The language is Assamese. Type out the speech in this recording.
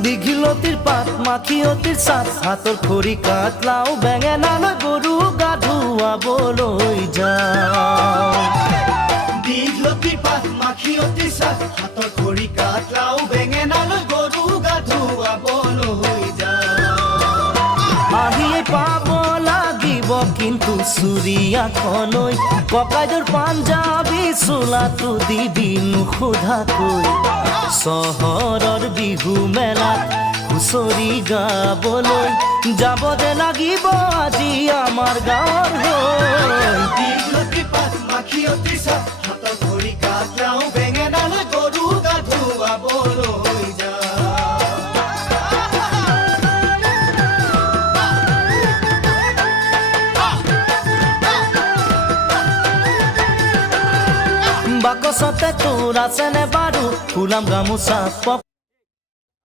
দীঘিলতিৰ পাত মাখিয়তিৰ চাট হাতৰ খৰি কাঠ লাও বেঙেনালৈ গৰু গা ধুৱাবলৈ যাওঁ দীঘলতিৰ পাত মাখিয়তিৰ চাট হাতৰ খৰি কাঠ লাও বেঙেনালৈ গৰু গা ধুৱাবলৈ যাওঁ আহিয়ে পাব লাগিব কিন্তু চুৰিয়াখনৈ ককাইদেউৰ পাঞ্জাবী চোলাটো দিবি নোসোধাকৈ চহৰৰ বিহু মেলাত হুঁচৰি গাবলৈ যাব দে লাগিব আজি আমাৰ গাঁৱৰ হৈ দীঘলতিৰ পাত মাখিয়তিৰ চাট হাতৰ খৰি কাঠ লাও বেঙেনালৈ গৰু গা ধুৱাবলৈ যাওঁ বাকচতে তোৰ আছেনে বাৰু ফুলাম গামোচা